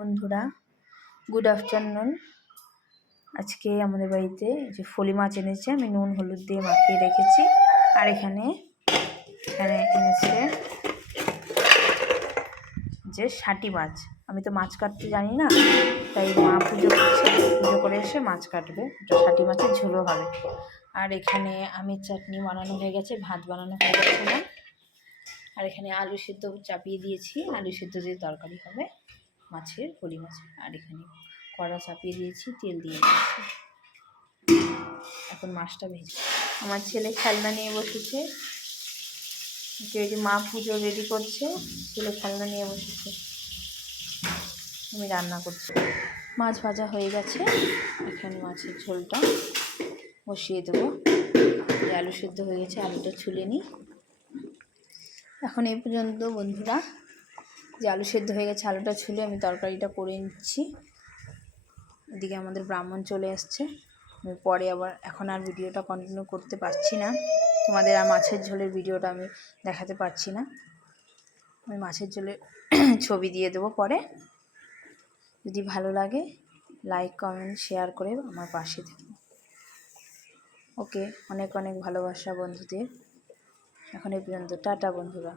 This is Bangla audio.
বন্ধুরা, গুড আফটারনুন। আজকে আমাদের বাড়িতে যে ফলি মাছ এনেছে, আমি নুন হলুদ দিয়ে মাখিয়ে রেখেছি। আর এখানে এনেছে যে শাটি মাছ। আমি তো মাছ কাটতে জানি না, তাই মা পুজো করছে, পুজো করে এসে মাছ কাটবে, শাটি মাছের ঝোলও হবে। আর এখানে আমের চাটনি বানানো হয়ে গেছে, ভাত বানানো হয়ে গেছে না। আর এখানে আলু সিদ্ধ চাপিয়ে দিয়েছি, আলু সিদ্ধ দিয়ে তরকারি হবে মাছের, ফলি মাছের। আর এখানে কড়া চাপিয়ে দিয়েছি, তেল দিয়ে দিয়েছি, এখন মাছটা ভেজে। আমার ছেলে খেলনা নিয়ে বসেছে, যে মা পুজো রেডি করছে, ছেলে খেলনা নিয়ে বসেছে, আমি রান্না করছি। মাছ ভাজা হয়ে গেছে, এখানে মাছের ঝোলটা বসিয়ে দেবো। আলু সিদ্ধ হয়ে গেছে, আলুটা ছুলে নিই। এখন এই পর্যন্ত বন্ধুরা, যে আলু সেদ্ধ হয়ে গেছে, আলুটা ছুলে আমি তরকারিটা করে নিচ্ছি। এদিকে আমাদের ব্রাহ্মণ চলে আসছে। আমি পরে আবার এখন আর ভিডিওটা কন্টিনিউ করতে পারছি না, তোমাদের আর মাছের ঝোলের ভিডিওটা আমি দেখাতে পারছি না। আমি মাছের ঝোলের ছবি দিয়ে দেবো পরে। যদি ভালো লাগে লাইক কমেন্ট শেয়ার করে আমার পাশে থেকো। ওকে, অনেক অনেক ভালোবাসা বন্ধুদের। এখন এই পর্যন্ত, টাটা বন্ধুরা।